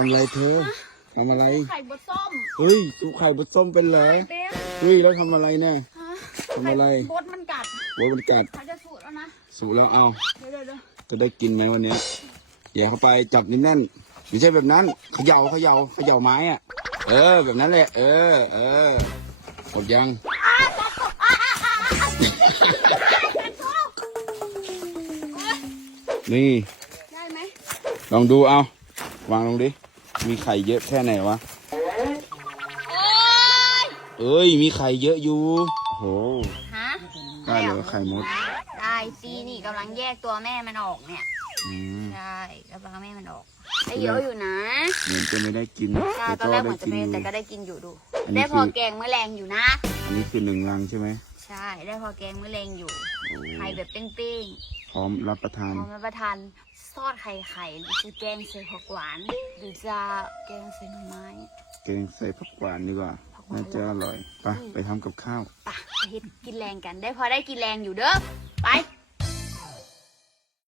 ทำอะไรเธอทำอะไร ไข่บดส้มเฮ้ยตูไข่บดส้มเป็นเหรอเป๊ะเฮ้ยแล้วทำอะไรเนี่ยฮะทำอะไรบดมันกัดโว้ยมันกัดเขาจะสูดแล้วนะ สูแล้วเอาเดี๋ยวเดี๋ยวเดี๋ยวจะได้กินไหมวันเนี้ยอย่าเข้าไปจับนิ่แน่นๆไม่ใช่แบบนั้นเขย่าเขย่าเขย่าไม้อะเออ แบบนั้นแหละ เออ เออหมดยังนี่ ได้ไหมลองดูเอา วางลงดิ มีไข่เยอะแค่ไหนวะโอ๊ยเอ้ย มีไข่เยอะอยู่ โหฮะได้เหรอไข่มด ได้ซีนี่กำลังแยกตัวแม่มันออกเนี่ย อืมใช่กำลังแม่มันออกได้เยอะอยู่นะ เหมือนจะไม่ได้กินใช่แต่ตอนแรกเหได้มือนจะกินไม่อยู่แต่ก็ได้กินอยู่ดู อันนี้ได้พอคือแกงเมื่อแรงอยู่นะ อันนี้คือหนึ่งรังใช่ไหม ใช่ ได้พอแกงเมื่อแรงอยู่โอ้ไข่แบบเป้ง พร้อมรับประทาๆนพร้อมรับประทานซอสไข่ไข่หรือจะแกงใส่ผักหวาน หรือจะแกงใส่หน่อไม้เกงใส่ผักหวานดีกว่าน่าจะอร่อยไปไปทำกับข้าวไปะไปเฮ็ดกินแรงกันได้พอได้กินแรงอยู่เด้อไป